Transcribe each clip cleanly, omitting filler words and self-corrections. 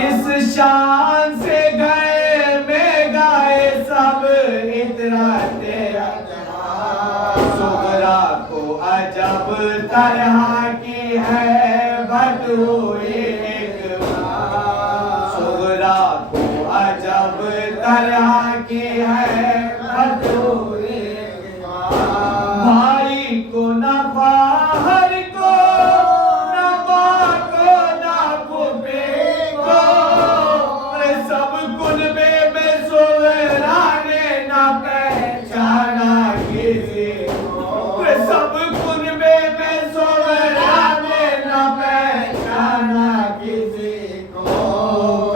اس شان سے گئے میں گائے سب اتراتے صغرا کو عجب طرح کی ہے بت ہوئی ایک صغرا کو عجب طرح کی ہے بت ہوئی ایک بھائی کو نہ باہر کو نہ ماں کو نہ پھوپھی کو سب کنبے میں صغرا نے نہ پہچانا کسی کو سب کنبے میں صغرا نے نہ پہچانا کسی کو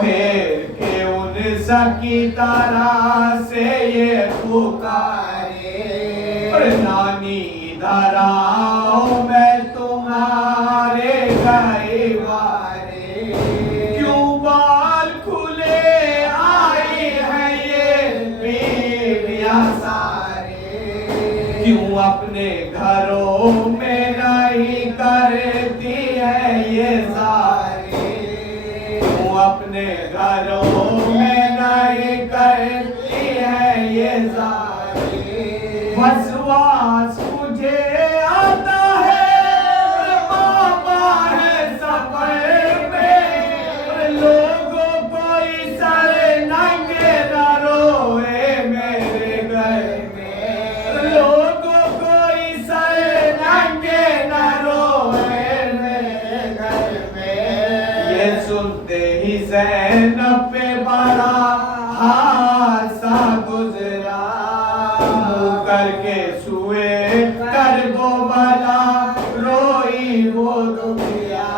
پھر کے ان سکی طرح سے یہ پکارے نانی ادھر آؤ میں تمہارے گہوارے کیوں بال کھلے آئی ہے یہ بیویاں سارے کیوں اپنے گھروں میں نہیں کرتی ہے یہ سارے کیوں اپنے گھروں میں نہیں کرتی ہے یہ سارے وسواس مجھے آتا ہے ماما ہے سفر میں لوگوں کوئی سر ننگے نہ روئے میرے گھر میں لوگوں کوئی سر ننگے نہ روئے میرے گھر میں یہ سنتے ہی زینب پہ بڑا حادثہ گزرا کر کے سوئے کرب و بلا روئی وہ دنیا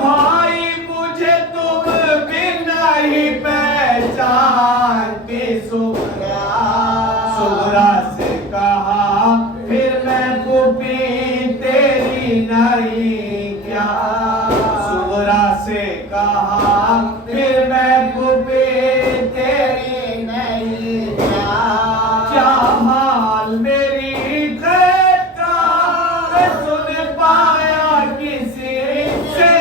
بھائی مجھے تم بھی نہیں پہچانتی صغرا سے کہا پھر میں پھوپھی تیری نہیں کیا صغرا سے کہا پھر میں پھوپھی تیری نہیں کیا حال میری قید کا سن پایا کسی سے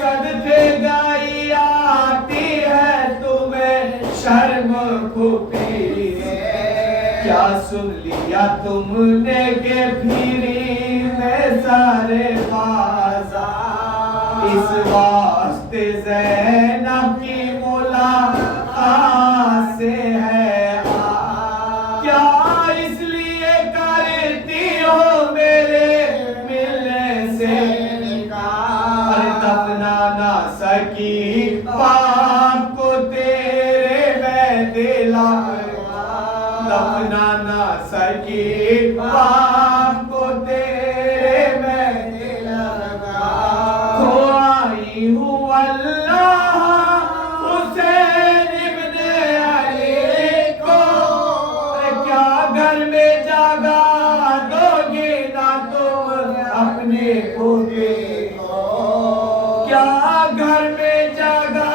صدقے گائی آتی ہے تمہیں شرم پھوپھی سے کیا سن لیا تم نے کہ پھری میں سارے بازار اس واسطے زینب کی ملاقات سے ہے اس لیے کرتی ہو میرے ملنے سے نکاح دفنا نہ سکی پاک کو تیرے میں دلا دفنا نہ سکی پاک کو تیرے میں دلا تو آئی ہوں اللہ حسین ابن علی کو گھر میں جگہ دو گی نہ تم اپنے پھوپھی کو کیا گھر میں جگہ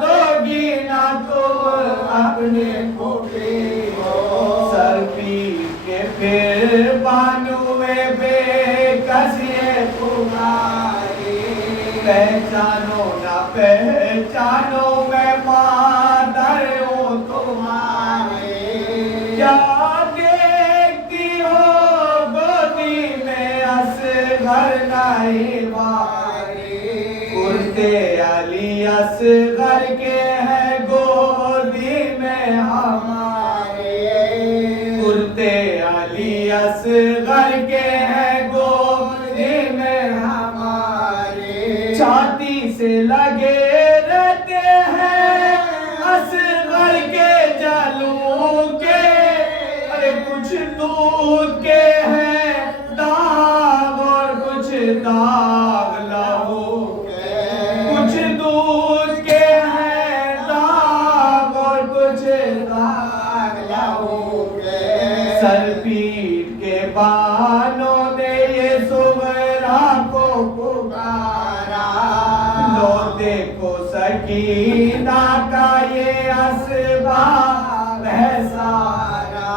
دو گی نہ تم اپنے پھوپھی کو سر پیٹ کے پھر بانوے بے کس یہ پکارے پہچانو نہ پہچانو میں مادر ہوں تمہارے کیا اصغر نہیں ماری کرتے علی اصغر کے ہے گودی میں ہمارے کرتے علی اصغر کے ہے گودی میں ہمارے چھاتی سے لگے رہتے ہیں اصغر کے جلوں کے ارے کچھ دودھ کے ہیں داغ لہو کے کچھ دودھ کے ہیں داغ اور کچھ داغ لہو کے سر پیٹ کے بانوں نے یہ صغرا کو پکارا لو دیکھو سکینہ کا یہ اسباب ہے سارا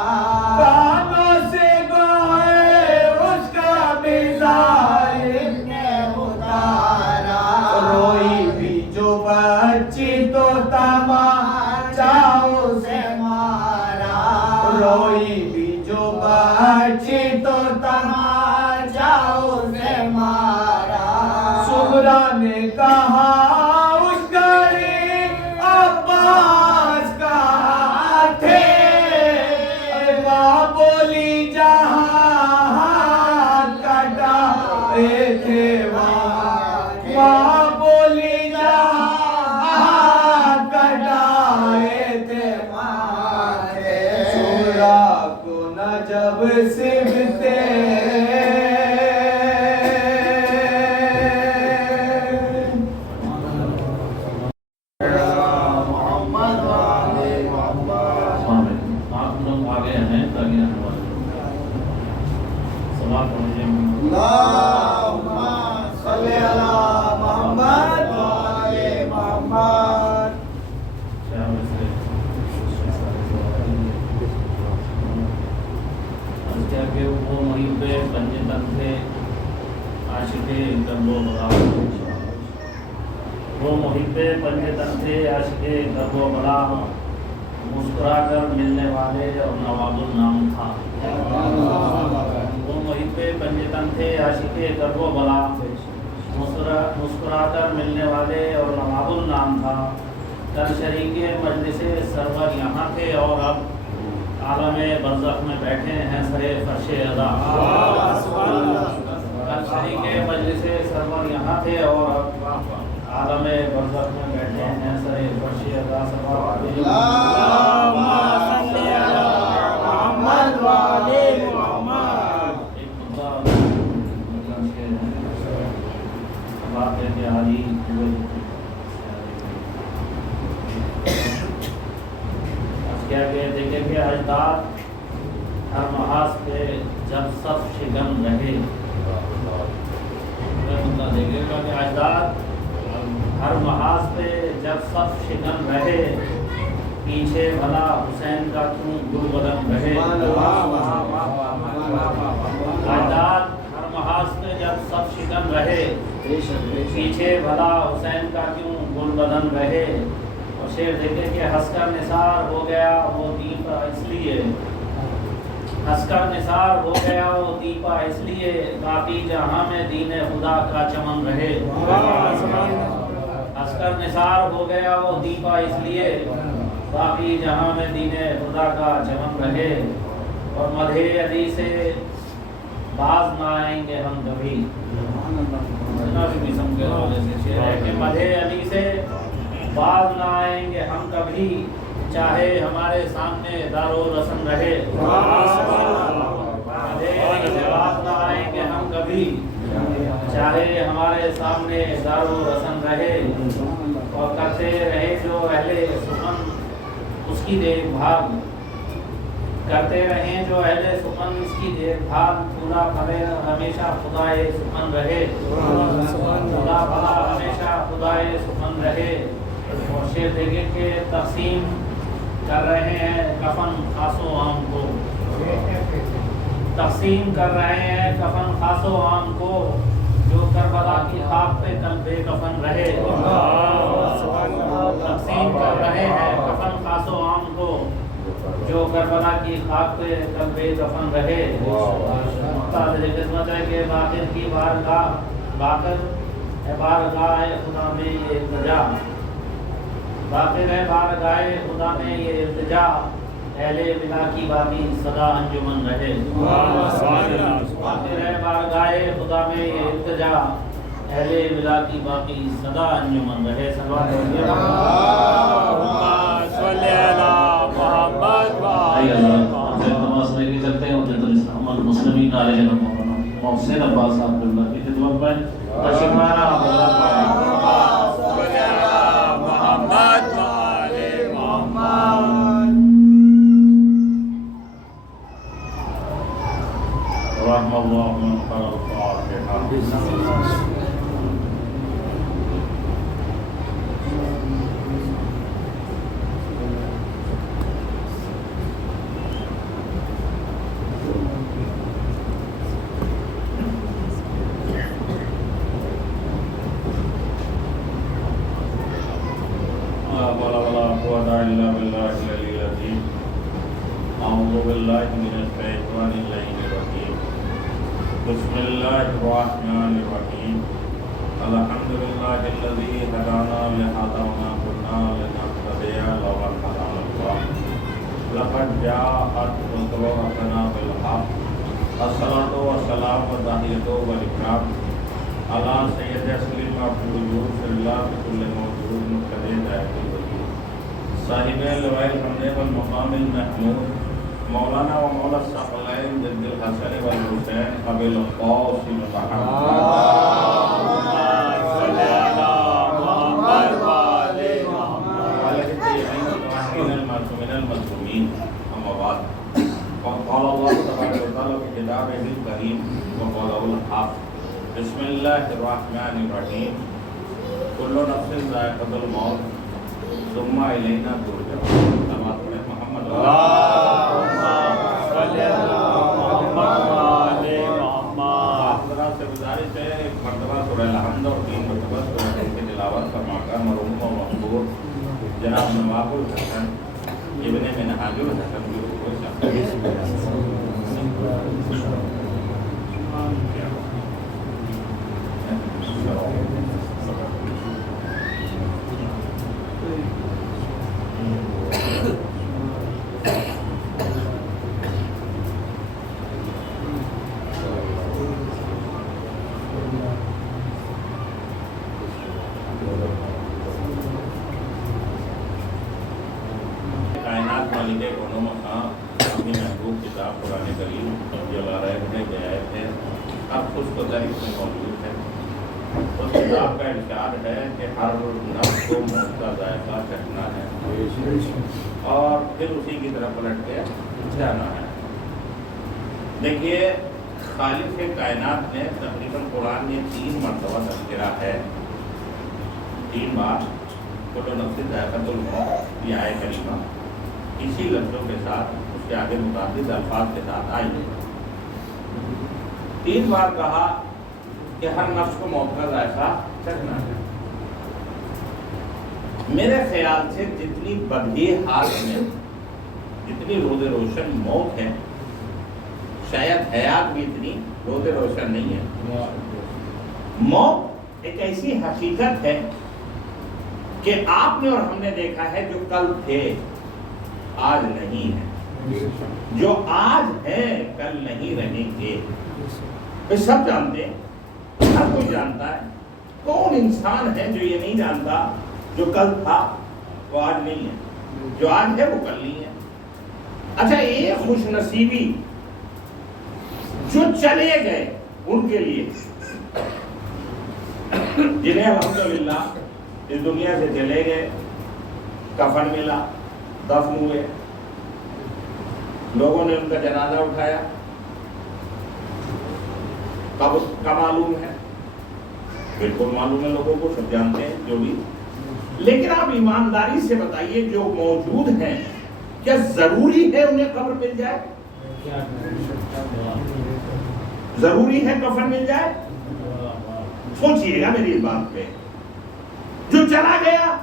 کانوں سے گوئے اس کا مزاج ابن خدا زہرا نے کہا اس گھڑی عباس کہاں تھے، ماں بولی جہاں کٹا تھے، ماں بولی جہاں کٹائے تھے، شورا کو نہ جب سمتے وہ محب پنج تن تھے عاشق گرب و بلا، وہ محب پنج تن تھے عاشق گرب و بلا، مسکرا کر ملنے والے اور نواب النام تھا۔ وہ محب پنج تن تھے عاشق گرب و بلا، مسکرا کر ملنے والے اور نواب النام تھا۔ کل شریک مجلس سرور یہاں تھے اور اب عالم برزخ میں بیٹھے ہیں سرے فرش ادا۔ کل شریک مجلس سرور یہاں تھے اور اب عالم برزخ میں بیٹھے ہیں سرے فرش ادا۔ اللہم صلی علی محمد و آل محمد۔ ایک مدعا بات ہے کہ عالی کیا کہ دیکھیں کہ اجداد ہر محاذ پہ جب صف شکن رہے، دیکھے گا کہ اجداد ہر محاذ پہ جب صف شکن رہے، پیچھے بھلا حسین کا کیوں گل بدن رہے۔ اجداد ہر محاذ پہ جب صف شکن رہے، پیچھے بھلا حسین کا کیوں گل بدن رہے۔ شعر دیکھیں کہ ہنس کر نثار ہو گیا وہ دیپا اس لیے، ہنس کر نثار ہو گیا وہ دیپا اس لیے، باقی جہاں میں دین خدا کا چمن رہے۔ ہنس کر نثار ہو گیا وہ دیپا اس لیے، باقی جہاں میں دین خدا کا چمن رہے۔ اور مدح علی سے باز نہ آئیں گے ہم کبھی، شعر ہے کہ مدح علی سے باز نہ آئیں گے ہم کبھی، چاہے ہمارے سامنے دار و رسن رہے۔ باز نہ آئیں گے ہم کبھی، چاہے ہمارے سامنے دار و رسن رہے۔ اور کرتے رہے جو اہل سخن اس کی دیکھ بھال، کرتے رہیں جو اہل سخن اس کی دیکھ بھال، پورا بھلے ہمیشہ خدائے سخن رہے، پورا بھلا ہمیشہ خدائے سخن رہے۔ اور شعر دیکھیں کہ تقسیم کر رہے ہیں کفن خاص و عام کو، تقسیم کر رہے ہیں کفن خاص و عام کو، جو کربلا کی خاک پہ کل بے کفن رہے۔ تقسیم کر رہے ہیں کفن خاص و عام کو، جو کربلا کی خاک پہ کل بے کفن رہے۔ مختار خدمت ہے کہ باقر کی بارگاہ، باقر ہے بارگاہ خدا میں یہ التجا، باقر ہے بارگاہ خدا میں یہ التجا، اہل بلا کی باقی صدا انجمن رہے۔ باقر ہے بارگاہ خدا میں یہ التجا، اہل بلا کی باقی صدا انجمن رہے۔ صلوات چلتے ہیں محمد مسلمین علیہ محسن عباس صاحب اللہ کی خدمت میں تشکرانہ رحم اللہ من قرأ الفاتحہ۔ أعوذ بالله من الشيطان الرجيم، بسم الله الرحمن الرحيم، الحمد لله الذي هدانا لهذا وما كنا لنهتدي لولا أن هدانا الله لقد جاءت رسلنا بالحق الصلاة والسلام والتحية والإكرام على سيد سلیم الوجود صلی اللہ بكل موجود مقتدی دائمی الوجود صاحب لواء الحمد والمقام المحمود مولانا و مولا الثقلین جد الحسن والحسین ابی القاسم قال الله تبارك وتعالى في كتابه الكريم وقوله الحق بسم الله الرحمن الرحيم كل نفس ذائقة الموت ثم إلينا ترجعون محمد سے گزارش ہے ایک مرتبہ سورہ الحمد اور 3 مرتبہ سورہ الحمد کی تلاوت فرما کر مرحوم و مقبول جناب نواب الحسن ابن منہاج الحسن کی روح کائنات مالک کونوں مقام اپنی محبوب کتاب قرآن کریم جو لا رہے تھے گئے تھے اب اس کو ذریعہ میں موجود ہے اس کتاب کا ارشاد ہے کہ ہر نفس کو موت کا ذائقہ چکھنا ہے اور پھر اسی کی طرف پلٹ کے جانا ہے. دیکھیے خالق کائنات نے تقریباً قرآن میں 3 مرتبہ تذکرہ ہے 3 بار کل نفس ذائقۃ الموت یہ آیت کریمہ اسی لفظوں کے ساتھ اس کے آگے متعدد الفاظ کے ساتھ آئی ہے. 3 بار کہا کہ ہر نفس کو موت کا ذائقہ چکھنا ہے. میرے خیال سے جتنی بدی حال میں جتنی روز روشن موت ہے شاید حیات بھی اتنی روز روشن نہیں ہے. موت ایک ایسی حقیقت ہے کہ آپ نے اور ہم نے دیکھا ہے جو کل تھے آج نہیں ہے, جو آج ہیں کل نہیں رہیں گے. سب جانتے ہیں, ہر کوئی جانتا ہے. کون انسان ہے جو یہ نہیں جانتا جو کل تھا وہ آج نہیں ہے, جو آج ہے وہ کل نہیں ہے. اچھا ایک خوش نصیبی جو چلے گئے ان کے لیے جنہیں الحمدللہ اس دنیا سے چلے گئے, کفن ملا, دفن ہوئے, لوگوں نے ان کا جنازہ اٹھایا, کب کا معلوم ہے, بالکل معلوم ہے لوگوں کو, سب جانتے ہیں جو بھی. لیکن آپ ایمانداری سے بتائیے جو موجود ہیں کیا ضروری ہے انہیں قبر مل جائے؟ ضروری ہے کفن مل جائے؟ سوچئے گا میری بات پہ. جو چلا گیا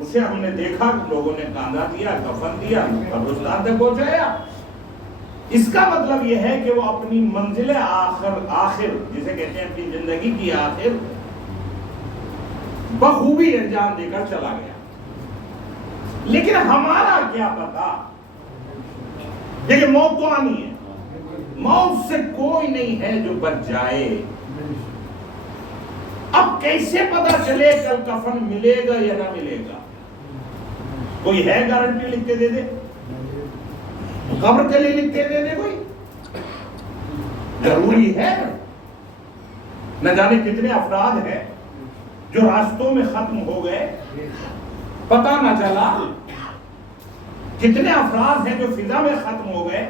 اسے ہم نے دیکھا, لوگوں نے کاندھا دیا, کفن دیا, قبرستان تک پہنچایا. اس کا مطلب یہ ہے کہ وہ اپنی منزل آخر جسے کہتے ہیں اپنی زندگی کی آخر بخوبی انجام دے کر چلا گیا. لیکن ہمارا کیا پتا, دیکھیں موت تو آنی ہے, موت سے کوئی نہیں ہے جو بچ جائے. اب کیسے پتا چلے کل کفن ملے گا یا نہ ملے گا؟ کوئی ہے گارنٹی لکھ کے دے دے؟ قبر کے لیے لکھ کے دے دے کوئی؟ ضروری ہے. نہ جانے کتنے افراد ہیں جو راستوں میں ختم ہو گئے, پتہ نہ چلا. کتنے افراد ہیں جو فضا میں ختم ہو گئے,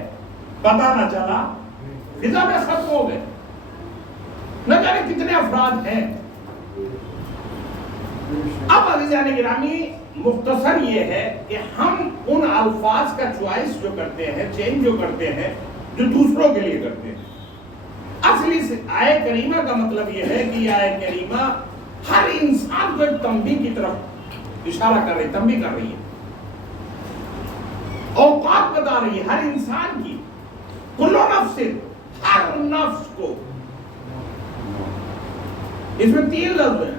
پتہ نہ چلا, فضا میں ختم ہو گئے. نہ جانے کتنے افراد ہیں. اب عزیزان گرامی مختصر یہ ہے کہ ہم ان الفاظ کا چوائس جو کرتے ہیں, چینج جو کرتے ہیں, جو دوسروں کے لیے کرتے ہیں. اصلی آیت کریمہ کا مطلب یہ ہے کہ یہ آیت کریمہ ہر انسان کو ایک تنبیہ کی طرف اشارہ کر رہی, تنبیہ کر رہی ہے, اوقات بتا رہی ہے ہر انسان کی. کل نفس, ہر نفس کو. اس میں 3 لفظ ہیں.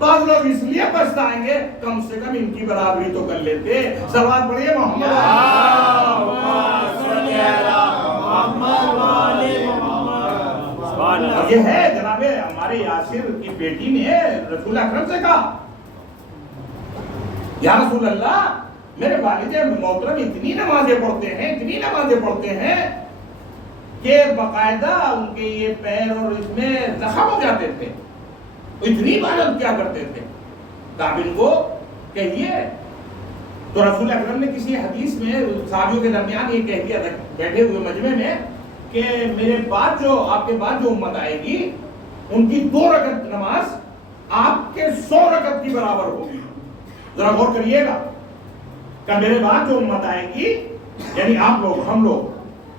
بعض لوگ اس لیے پچھتائیں گے کم سے کم ان کی برابری تو کر لیتے. صلوات پڑھیے محمد. اور یہ ہے جناب ہمارے یاسر کی بیٹی نے رسول اکرم سے کہا یا رسول اللہ میرے والد محترم اتنی نمازیں پڑھتے ہیں کہ باقاعدہ ان کے یہ پیر اور اس میں زخم ہو جاتے تھے, اتنی عبادت کیا کرتے تھے, آپ ان کو کہیے. تو رسول اکرم نے کسی حدیث میں صحابیوں کے درمیان یہ کہہ دیا تھا بیٹھے ہوئے مجمع میں کہ میرے بعد جو آپ کے بعد جو امت آئے گی ان کی 2 رکعت نماز آپ کے 100 رکعت کی برابر ہوگی. ذرا غور کریے گا کہ میرے بعد جو امت آئے گی یعنی آپ لوگ ہم لوگ,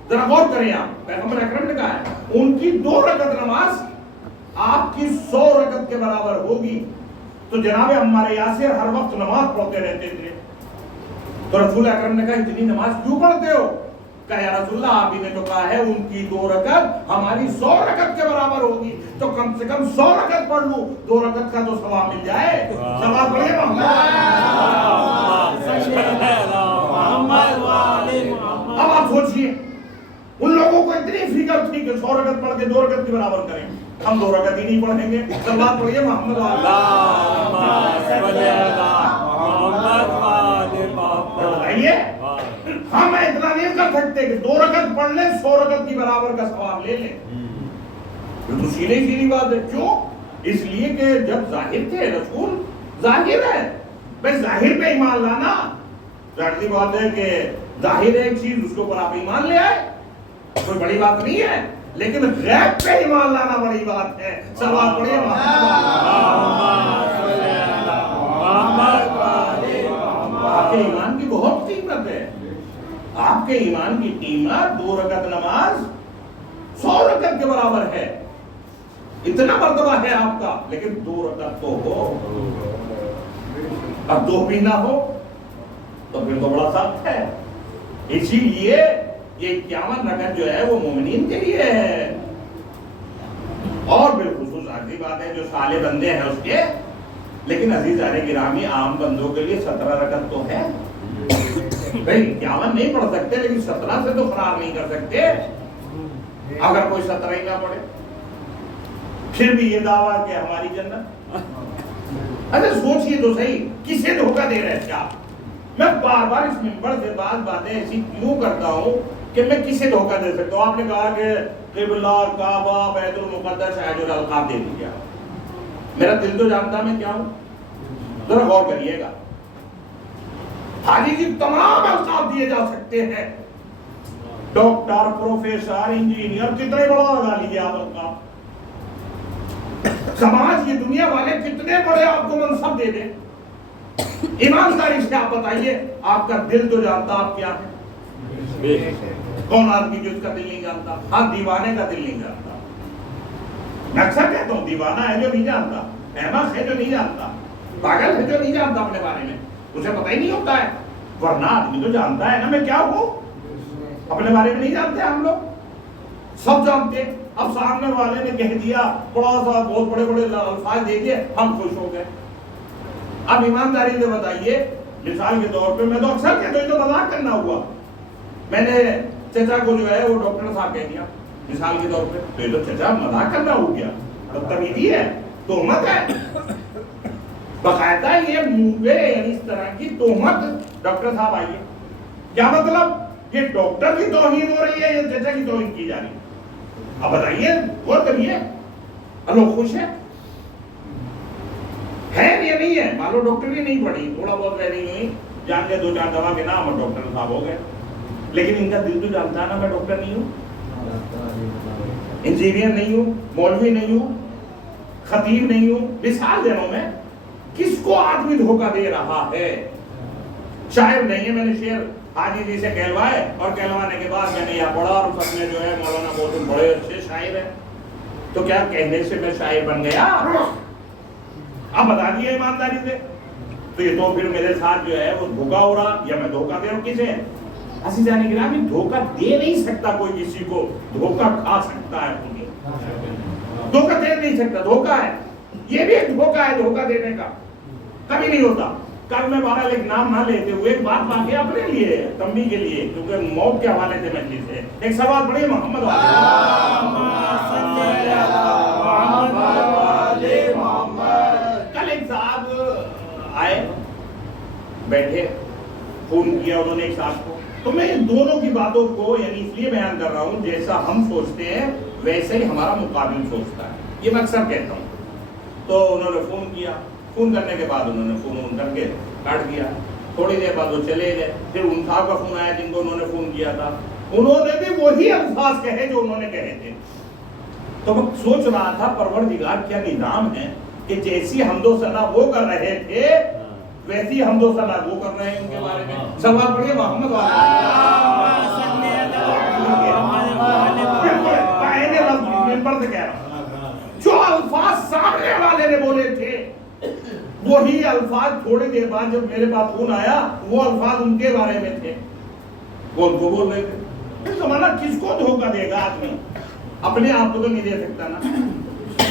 ذرا غور کریں آپ, پیغمبر اکرم نے کہا ہے ان کی 2 رکعت نماز آپ کی 100 رکعت کے برابر ہوگی. تو جناب ہمارے یاسر ہر وقت نماز پڑھتے رہتے تھے. تو رسول اکرم نے کہا اتنی نماز کیوں پڑھتے ہو؟ کہا یا رسول اللہ آپ ہی نے تو کہا ہے ان کی 2 رکعت ہماری 100 رکعت کے برابر ہوگی, تو کم سے کم 100 رکعت پڑھ لوں, 2 رکعت کا تو ثواب مل جائے. ثواب پڑھیے اب آپ سوچئے ان لوگوں کو اتنی فکر تھی کہ 100 رکعت پڑھ کے 2 رکعت کے برابر کریں, ہم 2 رکعت ہی نہیں پڑھیں گے. ثواب پڑھیے محمد بتائیے ہم اتنا نہیں کر سکتے کہ 2 رکعت پڑھ لیں 100 رکعت کی برابر کا ثواب لے لیں. تو سیدھی بات ہے. کیوں؟ اس لیے کہ جب ظاہر تھے رسول ظاہر ہے, بس ظاہر پہ ایمان لانا ظاہری بات ہے کہ ظاہر ہے ایک چیز اس کے اوپر آپ ایمان لے آئے کوئی بڑی بات نہیں ہے, لیکن غیب پہ ایمان لانا بڑی بات ہے. صلوات پڑھیے آپ کے ایمان کی بہت قیمت ہے. آپ کے ایمان کی قیمت 2 رکعت نماز 100 رکعت کے برابر ہے. اتنا مرتبہ ہے آپ کا, لیکن 2 رکعت تو ہو, اب 2 بھی نہ ہو تو پھر تو بڑا سخت ہے. اسی لیے یہ 51 رکعت جو ہے وہ مومنین کے لیے ہے, اور بالخصوص آخری بات ہے جو صالح بندے ہیں اس کے. لیکن عزیزان گرامی عام بندوں کے لیے 17 رکعت تو ہے. بھائی 51 نہیں پڑھ سکتے لیکن 17 سے تو فرار نہیں کر سکتے. اگر کوئی 17 ہی نہ پڑھے پھر بھی یہ دعویٰ کہ ہماری جنت. اچھا سوچئے تو صحیح کسے دھوکہ دے رہے تھے آپ؟ میں بار بار اس منبر سے باتیں ایسی کیوں کرتا ہوں کہ میں کسے دھوکہ دے سکتا ہوں؟ آپ نے کہا کہ قبلہ, کعبہ, بیت المقدس, حج اور القاب دے دیا. میرا دل تو جانتا میں کیا ہوں, ذرا غور کریے گا. حاجی جی تمام القاب دیے جا سکتے ہیں, ڈاکٹر, پروفیسر, انجینئر, کتنے بڑا لگا لیجیے آپ القاب. سماج کی دنیا والے کتنے بڑے آپ کو منصب دے دیں, ایمانداری سے آپ بتائیے آپ کا دل تو جانتا آپ کیا ہے. کون آدمی جو اس کا دل نہیں جانتا؟ ہاں دیوانے کا دل نہیں جانتا. میں اکثر کہتا ہوں دیوانہ ہے جو نہیں جانتا, احمق ہے جو نہیں جانتا, پاگل ہے جو نہیں جانتا اپنے بارے میں, اسے پتہ ہی نہیں ہوتا ہے. ورنہ آدمی تو جانتا ہے نا میں کیا ہوں, اپنے بارے میں نہیں جانتے ہم لوگ, سب جانتے. اب سامنے والے نے کہہ دیا بڑا سا بہت بڑے بڑے الفاظ دے دیے, ہم خوش ہو گئے. اب ایمانداری سے بتائیے, مثال کے طور پہ میں تو اکثر کہتا ہوں یہ تو مذاق کرنا ہوا. میں نے چچا کو جو ہے وہ ڈاکٹر صاحب کہہ دیا مثال کے طور پہ, تو یہ تو چچا مذاق کرنا ہو گیا, بدتمیزی ہے, تہمت ہے. باقاعدہ یہ منہ پہ یعنی اس طرح کی تہمت. ڈاکٹر صاحب آئیے, کیا مطلب یہ ڈاکٹر کی توہین ہو رہی ہے یا چچا کی توہین کی جا رہی ہے؟ اب بتائیے, غور کریے. لوگ خوش ہیں یا نہیں ہے؟ مان لو ڈاکٹر بھی نہیں پڑھی, تھوڑا بہت ٹریننگ ہوئی, جان کے 2-4 دوا کے نام اور ڈاکٹر صاحب ہو گئے. لیکن ان کا دل تو جانتا ہے نا میں ڈاکٹر نہیں ہوں, انجینئر نہیں ہوں, مولوی نہیں ہوں, خطیب نہیں ہوں. مثال دے رہا ہوں میں, کس کو آدمی دھوکہ دے رہا ہے؟ شاعر نہیں ہے, میں نے شعر حاجی جی سے کہلوائے اور کہلوانے کے بعد میں نے یہ پڑھا اور سب میں جو ہے مولانا بہت بڑے اچھے شاعر ہیں, تو کیا کہنے سے میں شاعر بن گیا؟ اب بتا دیے ایمانداری سے. تو یہ تو پھر میرے ساتھ جو ہے وہ دھوکہ ہو رہا, یا میں دھوکہ دے رہا ہوں کسے؟ عزیزان گرامی دھوکہ دے نہیں سکتا کوئی کسی کو, دھوکہ کھا سکتا ہے. دھوکہ دے نہیں سکتا, دھوکہ ہے. یہ بھی ایک دھوکہ ہے دھوکہ دینے کا، کبھی نہیں ہوتا۔ کل میں بہرحال ایک نام نہ لیتے ہوئے ایک بات باقی اپنے لیے تنبیہ کے لیے، کیونکہ موت کے حوالے سے مجلس ہے، ایک سوال پڑھیے محمد کل ایک صاحب آئے بیٹھے، فون کیا انہوں نے ایک صاحب کو، تو میں ان دونوں کی باتوں کو یعنی اس لیے بیان کر رہا ہوں جیسا ہم سوچتے ہیں ویسے ہی ہمارا مقابل سوچتا ہے، یہ میں اکثر کہتا ہوں۔ تو انہوں نے فون کیا، فون کرنے کے بعد انہوں نے فون کر کے کاٹ دیا، تھوڑی دیر بعد وہ چلے گئے، پھر ان صاحب کا فون آیا جن کو انہوں نے فون کیا تھا، انہوں نے بھی وہی الفاظ کہے جو انہوں نے کہے تھے۔ تو میں سوچ رہا تھا پروردگار کیا نظام ہے کہ جیسی حمد و ثنا وہ کر رہے تھے ویسی حمد و ثنا وہ کر رہے ہیں ان کے بارے میں۔ سوال پڑھیے محمد ممبر سے کہہ رہا ہوں، جو الفاظ سامنے والے نے بولے تھے وہی الفاظ تھوڑی دیر بعد جب میرے پاس فون آیا وہ الفاظ ان کے بارے میں تھے، وہ ان کو بول رہے تھے۔ اس زمانہ کس کو دھوکہ دے گا آدمی؟ اپنے آپ کو تو نہیں دے سکتا نا۔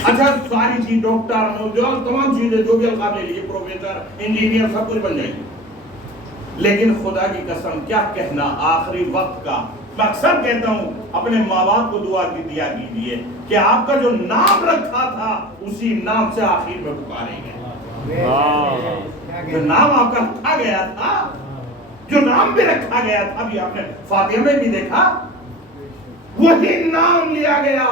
اچھا ساری چیز ڈاکٹر جو تمام چیزیں جو بھی القاب لے لیجیے، پروفیسر انجینئر سب کچھ بن جائیں گے، لیکن خدا کی قسم کیا کہنا آخری وقت کا۔ میں اکثر کہتا ہوں اپنے ماں باپ کو دعا دیا کیجیے کہ آپ کا جو نام رکھا تھا اسی نام سے آخر میں پکاریں گے۔ جو نام آپ کا رکھا گیا تھا، جو نام بھی رکھا گیا تھا، ابھی آپ نے فاتحہ میں بھی دیکھا وہی نام لیا گیا،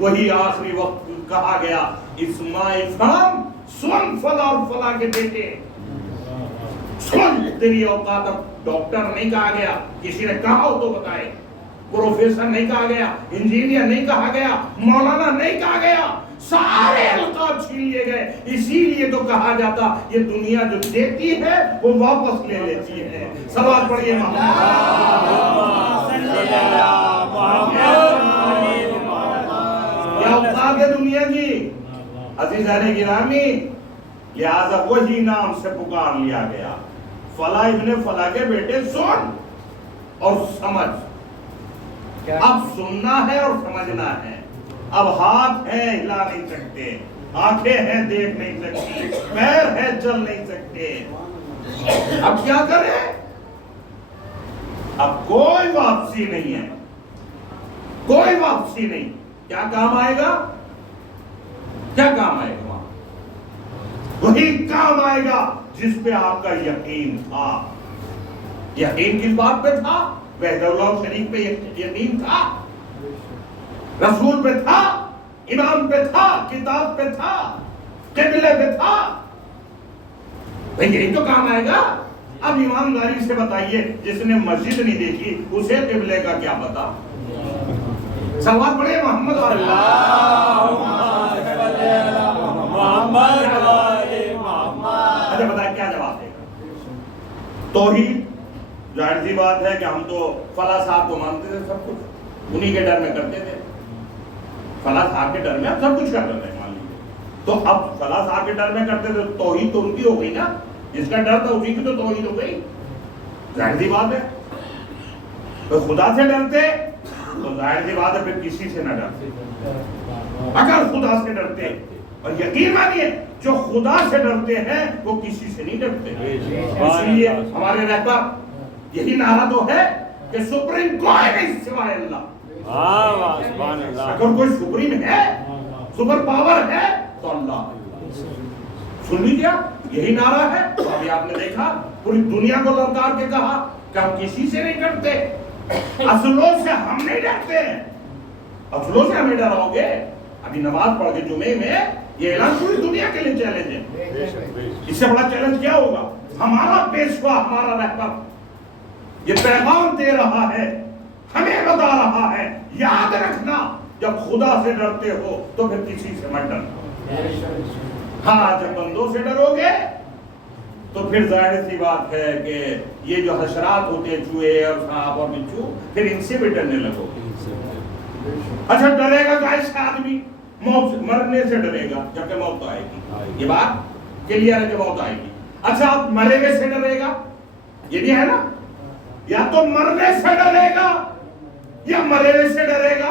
وہی آخری وقت کہا گیا اسماعیل فام سن فلا اور فلا کے بیٹے سن تیری اوقات۔ اب ڈاکٹر نہیں کہا گیا، کسی نے کہا ہو تو بتائے، پروفیسر نہیں کہا گیا، انجینئر نہیں کہا گیا، مولانا نہیں کہا گیا، سارے القاب چھین لیے گئے۔ اسی لیے تو کہا جاتا یہ دنیا جو دیتی ہے وہ واپس لے لیتی ہے۔ سوال پڑھیے یہ اوقات ہے دنیا کی عزیزان گرامی، لہذا وہی نام سے پکار لیا گیا، فلاں ابن فلاں کے بیٹے سن اور سمجھ۔ اب سننا ہے اور سمجھنا ہے، اب ہاتھ ہے ہلا نہیں سکتے، آنکھیں ہیں دیکھ نہیں سکتی، پیر ہے چل نہیں سکتے، اب کیا کریں؟ اب کوئی واپسی نہیں ہے، کوئی واپسی نہیں۔ کیا کام آئے گا؟ کیا کام آئے گا؟ وہی کام آئے گا جس پہ آپ کا یقین تھا۔ یقین کس بات پہ تھا؟ وحدہ اللہ شریف پہ یقین تھا، رسول پہ تھا، امام پہ تھا، کتاب پہ تھا، قبلے پہ تھا۔ بھئی یہی تو کام آئے گا۔ اب ایمانداری سے بتائیے جس نے مسجد نہیں دیکھی اسے قبلے کا کیا پتا؟ سوال پڑھے محمد اچھا بتائیں کیا جواب دے گا؟ توحید ظاہر سی بات ہے کہ ہم تو فلاں صاحب کو مانتے تھے، سب کچھ انہی کے ڈر میں کرتے تھے، فلاں صاحب کے ڈر میں ہم سب کچھ کرتے تھے مان لیجیے، تو اب فلاں صاحب کے ڈر میں کرتے تھے توحید تو ان کی ہو گئی نا، جس کا ڈر تھا اسی کی تو توحید ہو گئی، ظاہر سی بات ہے۔ تو خدا سے ڈرتے تو ظاہر سی بات ہے پھر کسی سے نہ ڈرتے۔ اگر خدا سے ڈرتے، اور یقین مانیے جو خدا سے ڈرتے ہیں وہ کسی سے نہیں ڈرتے، اس لیے ہمارے رہبر یہی نعرہ تو ہے کہ سپریم کوئی نہیں سوائے اللہ۔ اگر کوئی سپریم ہے، سپر پاور ہے تو اللہ۔ سن لیجیے یہی نعرہ ہے۔ ابھی آپ نے دیکھا پوری دنیا کو للکار کے کہا کہ ہم کسی سے نہیں ڈرتے، اصلوں سے ہم نہیں ڈرتے ہیں، اصلوں سے ہمیں ڈراؤ گے؟ ابھی نماز پڑھ کے جمعے میں یہ اعلان پوری دنیا کے لیے چیلنج ہے، اس سے بڑا چیلنج کیا ہوگا؟ ہمارا پیشوا، ہمارا رہبر یہ پیغام دے رہا ہے، ہمیں بتا رہا ہے یاد رکھنا جب خدا سے ڈرتے ہو تو پھر کسی سے مت ڈرنا۔ ہاں جب بندوں سے ڈرو گے تو پھر ظاہر سی بات ہے کہ یہ جو حشرات ہوتے ہیں چوہے اور سانپ اور بچھو پھر ان سے بھی ڈرنے لگو گے۔ اچھا ڈرے گا کیسے آدمی؟ موت سے، مرنے سے ڈرے گا جبکہ موت تو آئے گی، یہ بات کلیئر ہے کہ موت آئے گی۔ اچھا اب مرے ہوئے سے ڈرے گا، یہ بھی ہے نا، یا تو مرنے سے ڈرے گا یا مرے ہوئے سے ڈرے گا۔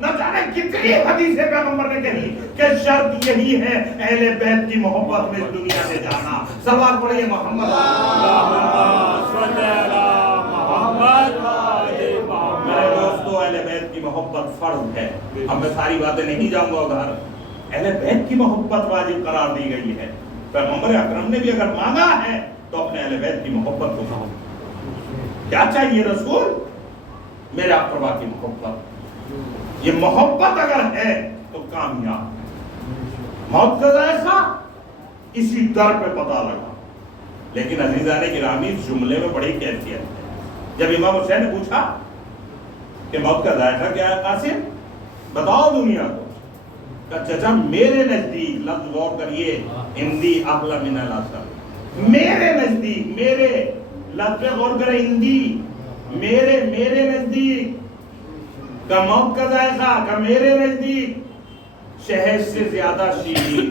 نہ جانے کتنی حدیثیں پیغمبر نے کہی کہ شرط یہی ہے اہل بیت کی محبت میں اس دنیا سے جانا. سوال پڑھیے محمد میرے دوستو، اہل بیت کی محبت فرض ہے. اب میں ساری باتیں نہیں جاؤں گا ادھر. اہل بیت کی محبت واجب قرار دی گئی ہے. پیغمبر اکرم نے بھی اگر مانگا ہے تو اپنے اہل بیت کی محبت کو کہو. کیا چاہیے رسول؟ میرے اقربا کی محبت. یہ محبت اگر ہے تو کامیاب. موت کا ذائقہ اسی در پہ پتہ لگا. لیکن عزیزان گرامی، اس جملے میں بڑی کیفیت ہے. جب امام حسین نے پوچھا کہ موت کا ذائقہ کیا ہے قاسم، بتاؤ دنیا کو، کہا چچا میرے نزدیک، لفظ غور کریے، ہندی احلی من العسل، میرے نزدیک، میرے لفظ غور کرے، ہندی میرے نزدیک کا موت کا ذائقہ، کا میرے نزدیک شہد سے زیادہ شیرین.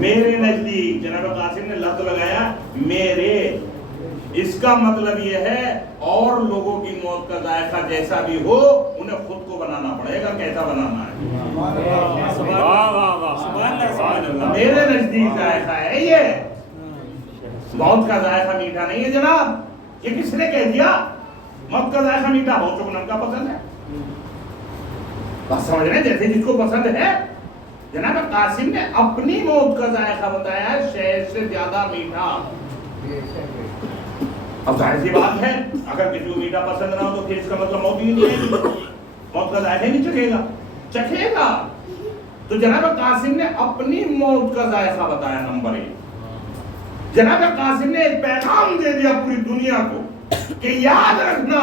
میرے نزدیک جناب قاسم نے لفظ لگایا میرے. اس کا مطلب یہ ہے اور لوگوں کی موت کا ذائقہ جیسا بھی ہو انہیں خود کو بنانا پڑے گا. کیسا بنانا ہے؟ میرے نزدیک ذائقہ ہے یہ. موت کا ذائقہ میٹھا نہیں ہے جناب. یہ کس نے کہہ دیا موت کا ذائقہ میٹھا ہو؟ چکو نمکا پسند ہے. بس سمجھ رہے ہیں جیسے جس کو پسند ہے. جناب قاسم نے اپنی موت کا ذائقہ بتایا شہد سے زیادہ میٹھا. اب ظاہر سی بات ہے اگر کسی کو میٹھا پسند نہ ہو تو پھر اس کا مطلب موت ہی نہیں آئے گی. موت کا ذائقہ نہیں چکھے گا. چکھے گا. تو جناب قاسم نے اپنی موت کا ذائقہ بتایا نمبر 1. جناب قاسم نے ایک پیغام دے دیا پوری دنیا کو کہ یاد رکھنا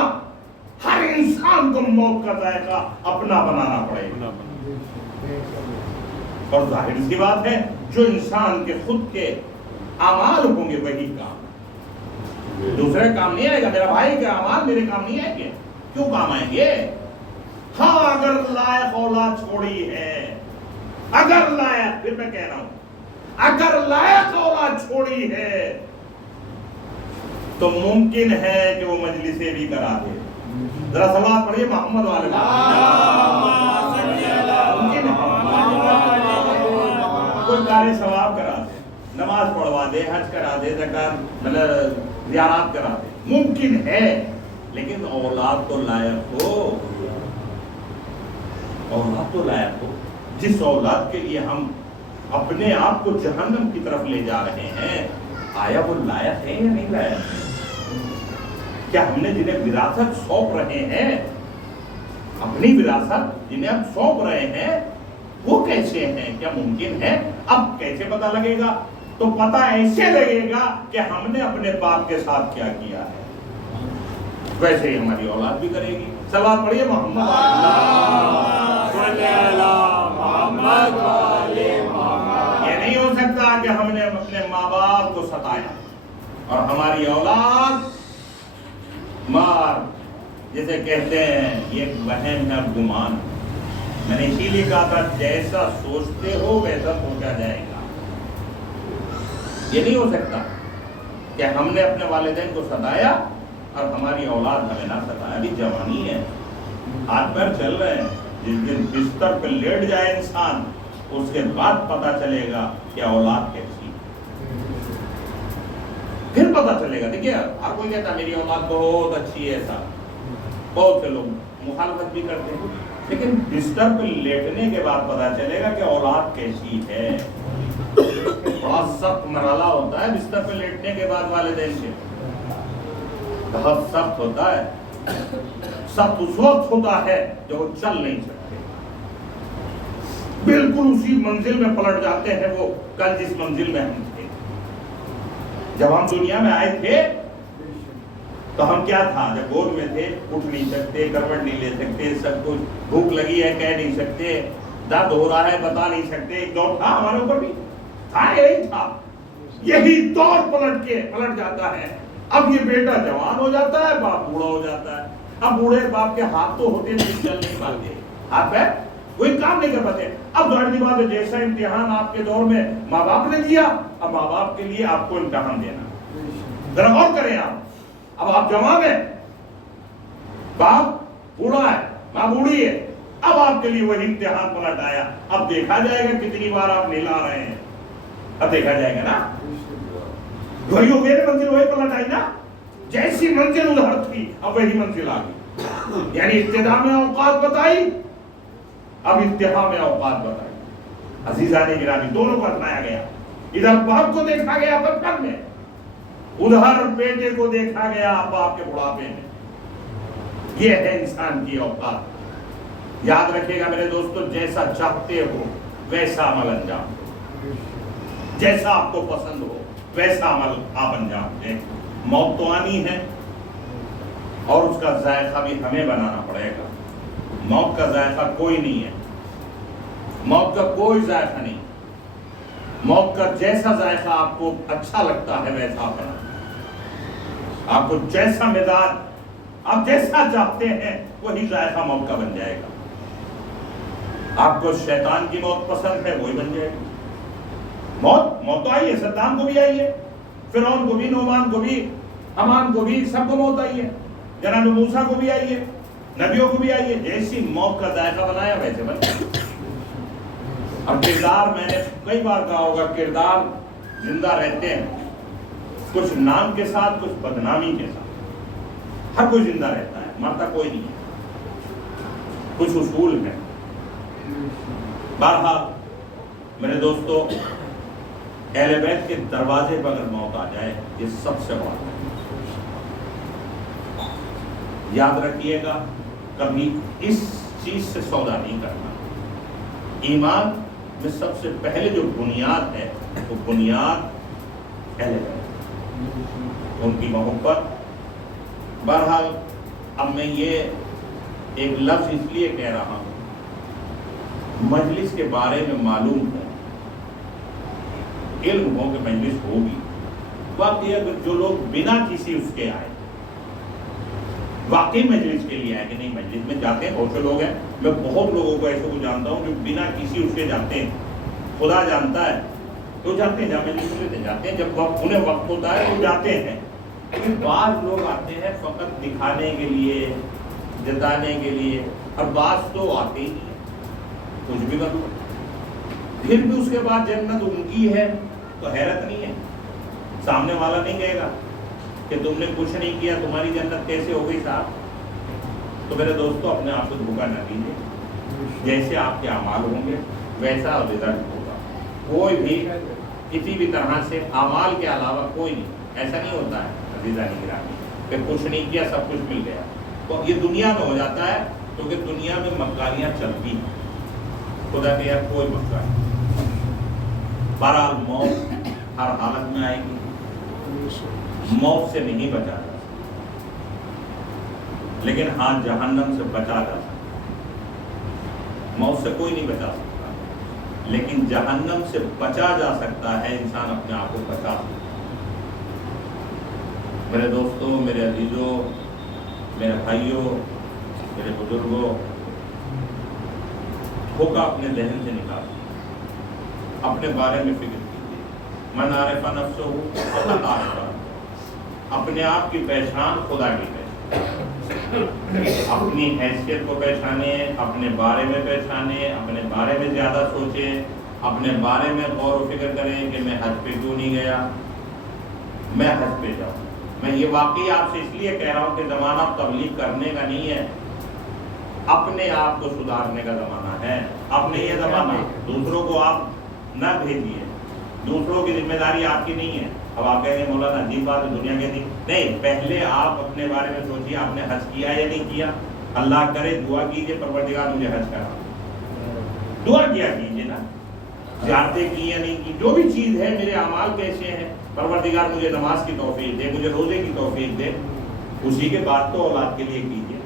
ہر انسان کو موت کا ذائقہ اپنا بنانا پڑے گا. اور ظاہر سی بات ہے جو انسان کے خود کے اعمال ہوں گے وہی کام. دوسرے کام نہیں آئے گا. میرا بھائی کے اعمال میرے کام نہیں آئیں گے. کیوں کام آئیں گے؟ ہاں اگر لائق اولاد چھوڑی ہے، اگر لائق، پھر میں کہہ رہا ہوں اگر لائق اولاد چھوڑی ہے تو ممکن ہے کہ وہ مجلسیں بھی کرا دے. ذرا سوال پڑھیے محمد والے. ممکن ہے کوئی کاری ثواب کرا دے، نماز پڑھوا دے، حج کرا دے، زکات مطلب زیارات کرا دے. ممکن ہے. لیکن اولاد تو لائق ہو. اولاد تو لائق ہو. جس اولاد کے لیے ہم اپنے آپ کو جہنم کی طرف لے جا رہے ہیں، آیا وہ لائق ہے یا نہیں لائق؟ کیا ہم نے جنہیں وراثت سونپ رہے ہیں، اپنی وراثت جنہیں ہم سونپ رہے ہیں، وہ کیسے ہیں؟ کیا ممکن ہے؟ اب کیسے پتہ لگے گا؟ تو پتہ ایسے لگے گا کہ ہم نے اپنے باپ کے ساتھ کیا کیا ہے. ویسے ہی ہماری اولاد بھی کرے گی. سوال پڑھیے محمد. یہ نہیں ہو سکتا کہ ہم نے اپنے ماں باپ کو ستایا اور ہماری اولاد مار، جیسے کہتے ہیں یہ وہم ہے، گمان. میں نے اسی لیے کہا تھا جیسا سوچتے ہو ویسا سوچا جائے گا. یہ نہیں ہو سکتا کہ ہم نے اپنے والدین کو ستایا اور ہماری اولاد ہمیں نہ ستایا. ابھی جوانی ہے، ہاتھ پیر چل رہے ہیں. جس دن بستر پہ لیٹ جائے انسان اس کے بعد پتا چلے گا کہ اولاد کیسی، پھر پتا چلے گا. دیکھیے ہر کوئی کہتا میری اولاد بہت اچھی ہے، ایسا بہت سے لوگ مخالفت بھی کرتے ہیں. لیکن بستر پہ لیٹنے کے بعد پتا چلے گا کہ اولاد کیسی ہے. بڑا سخت مرحلہ ہوتا ہے بستر پہ لیٹنے کے بعد والدین کے. بہت سخت ہوتا ہے. سخت اس وقت ہوتا ہے جب وہ چل نہیں سکتے، بالکل اسی منزل میں پلٹ جاتے ہیں وہ کل جس منزل میں ہم تھے. جب ہم دنیا میں آئے تھے تو ہم کیا تھا؟ جب گود میں تھے اٹھ نہیں سکتے، کروٹ نہیں لے سکتے، سب کچھ، بھوک لگی ہے کہہ نہیں سکتے، درد ہو رہا ہے بتا نہیں سکتے. ایک دور تھا ہمارے اوپر بھی تھا، یہی تھا. یہی دور پلٹ جاتا ہے. اب یہ بیٹا جوان ہو جاتا ہے، باپ بوڑھا ہو جاتا ہے. اب بوڑھے باپ کے ہاتھ تو ہوتے نہیں، چل نہیں پاتے، ہاتھ پہ کوئی کام نہیں کر پاتے. اب ظاہر سی بات ہے جیسا امتحان آپ کے دور میں ماں باپ نے دیا، اب ماں باپ کے لیے آپ کو امتحان دینا. ذرا غور کریں آپ. اب آپ جوان ہیں، باپ بوڑھا ہے، ماں بوڑھی ہے. اب آپ کے لیے وہی امتحان پلٹ آیا. اب دیکھا جائے گا کتنی بار آپ نلا رہے ہیں. اب دیکھا جائے گا نا. وہی ہو گیا منزل, وہی پلٹ آئی نا. جیسی منزل ادھر تھی اب وہی منزل آ گئی. یعنی ابتدا میں اوقات بتائی, اب انتہا میں اوقات بتائی. عزیزان گرامی, دونوں کو اپنایا گیا. ادھر باپ کو دیکھا گیا بچپن میں, ادھر بیٹے کو دیکھا گیا باپ کے بڑھاپے میں. یہ ہے انسان کی اوقات. یاد رکھیے گا میرے دوستو, جیسا چاہتے ہو ویسا عمل انجام دو, جیسا آپ کو پسند ہو ویسا عمل آپ انجام دیں. موت تو آنی ہے اور اس کا ذائقہ بھی ہمیں بنانا پڑے گا. موت کا ذائقہ کوئی نہیں ہے, موت کا کوئی ذائقہ نہیں. موت کا جیسا ذائقہ آپ کو اچھا لگتا ہے ویسا آپ بنا. آپ کو جیسا مزاج آپ جیسا چاہتے ہیں وہی ذائقہ موت کا بن جائے گا. آپ کو شیطان کی موت پسند ہے وہی بن جائے گی. موت تو آئی ہے, صدام کو بھی آئی ہے, فرعون کو بھی, نعمان کو بھی, حمان کو بھی, سب کو موت آئی ہے. جناب موسیٰ کو بھی آئی ہے, نبیوں کو بھی آئی ہے. جیسی موت کا ذائقہ بنایا ویسے بن جائے. اب کردار, میں نے کئی بار کہا ہوگا, کردار زندہ رہتے ہیں, کچھ نام کے ساتھ کچھ بدنامی کے ساتھ. ہر کوئی زندہ رہتا ہے, مرتا کوئی نہیں ہے. کچھ اصول ہیں. بہرحال میرے دوستو, اہل بیت کے دروازے پر اگر موت آ جائے یہ سب سے بڑا ہے. یاد رکھیے گا, کبھی اس چیز سے سودا نہیں کرنا. ایمان میں سب سے پہلے جو بنیاد ہے وہ بنیاد اہل بیت, ان کی محبت. بہرحال اب میں یہ ایک لفظ اس لیے کہہ رہا ہوں, مجلس کے بارے میں معلوم ہے, علم ہو کہ مجلس ہوگی. واقعی اگر جو لوگ بنا کسی اس کے آئے, واقعی مجلس کے لیے آئے کہ نہیں مجلس میں جاتے ہیں, بہت سے لوگ ہیں, میں بہت لوگوں کو ایسے کو جانتا ہوں جو بنا کسی اس کے جاتے ہیں. خدا جانتا ہے تو جاتے ہیں, جہاں مجلس لیتے جاتے ہیں, جب انہیں وقت ہوتا ہے تو جاتے ہیں. لیکن بعض لوگ آتے ہیں فقط دکھانے کے لیے, جتانے کے لیے, اور بعض تو آتے ہی نہیں ہے, کچھ بھی کر لو. پھر بھی اس کے بعد جنت ان کی ہے تو حیرت نہیں ہے. سامنے والا نہیں کہے گا کہ تم نے کچھ نہیں کیا, تمہاری جنت کیسے ہو گئی صاحب. تو میرے دوستو, اپنے آپ کو دھوکہ نہ دیجیے. جیسے آپ کے اعمال ہوں گے ویسا رزلٹ ہوگا. کوئی بھی کسی بھی طرح سے اعمال کے علاوہ کوئی نہیں, ایسا نہیں ہوتا ہے عزیزان گرامی کہ کچھ نہیں کیا سب کچھ مل گیا. تو یہ دنیا میں ہو جاتا ہے, کیونکہ دنیا میں مکاریاں چلتی ہیں. خدا کے یار کوئی مسئلہ نہیں. بہرحال موت ہر حالت میں آئے گی, موت سے نہیں بچا جا سکتا, لیکن ہاں جہنم سے بچا جا سکتا. موت سے کوئی نہیں بچا سکتا, لیکن جہنم سے بچا جا سکتا ہے. انسان اپنے آپ کو بچا سکتا. میرے دوستوں, میرے عزیزوں, میرے بھائیوں, میرے بزرگوں, دھوکہ اپنے ذہن سے نکالو, اپنے بارے میں فکر کیجیے. من عارف نفسہ فقد عرف. اپنے آپ کی پہچان خدا کی پہچان. اپنی حیثیت کو پہچانے, اپنے بارے میں پہچانے, اپنے بارے میں زیادہ سوچیں, اپنے بارے میں غور و فکر کریں کہ میں حج پہ کیوں نہیں گیا, میں حج پہ جاؤں. میں یہ واقعی آپ سے اس لیے کہہ رہا ہوں کہ زمانہ تبلیغ کرنے کا نہیں ہے, اپنے آپ کو سدھارنے کا زمانہ ہے. اپنے یہ زمانہ, دوسروں کو آپ نہ بھیجیے, دوسروں کی ذمہ داری آپ کی نہیں ہے. اب آپ کہیں گے مولانا عجیب بات ہے, دنیا کہتی نہیں. پہلے آپ اپنے بارے میں سوچیے, آپ نے حج کیا یا نہیں کیا. اللہ کرے دعا کیجیے, پروردگار مجھے حج کرا. دعا کیا کیجیے نا, زیارتیں کی یا نہیں کی, جو بھی چیز ہے, میرے اعمال کیسے ہیں, پروردگار مجھے نماز کی توفیق دے, مجھے روزے کی توفیق دے. اسی کے بعد تو اولاد کے لیے کیجیے.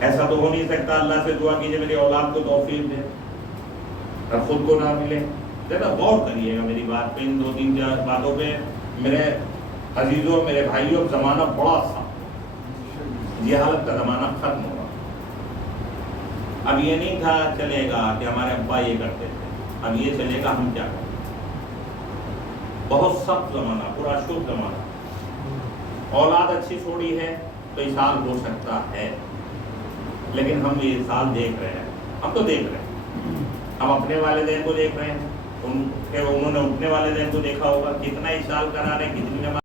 ایسا تو ہو نہیں سکتا اللہ سے دعا کیجیے میری اولاد کو توفیق دے اور خود کو نہ ملے. ذرا غور کریے گا میری بات پہ, ان 2-3 باتوں پہ. میرے عزیزوں, میرے بھائیوں, زمانہ بڑا سا جہالت کا زمانہ ختم ہوگا. اب یہ نہیں تھا چلے گا کہ ہمارے ابا یہ کرتے تھے, اب یہ چلے گا ہم کیا کریں. بہت سخت زمانہ, پورا شدھ زمانہ. اولاد اچھی چھوڑی ہے تو اسال ہو سکتا ہے, لیکن ہم یہ سال دیکھ رہے ہیں، ہم تو دیکھ رہے ہیں، ہم اپنے والدین کو دیکھ رہے ہیں، انہوں نے اپنے والدین کو دیکھا ہوگا، کتنا اشال کرا رہے ہیں، کتنی نماز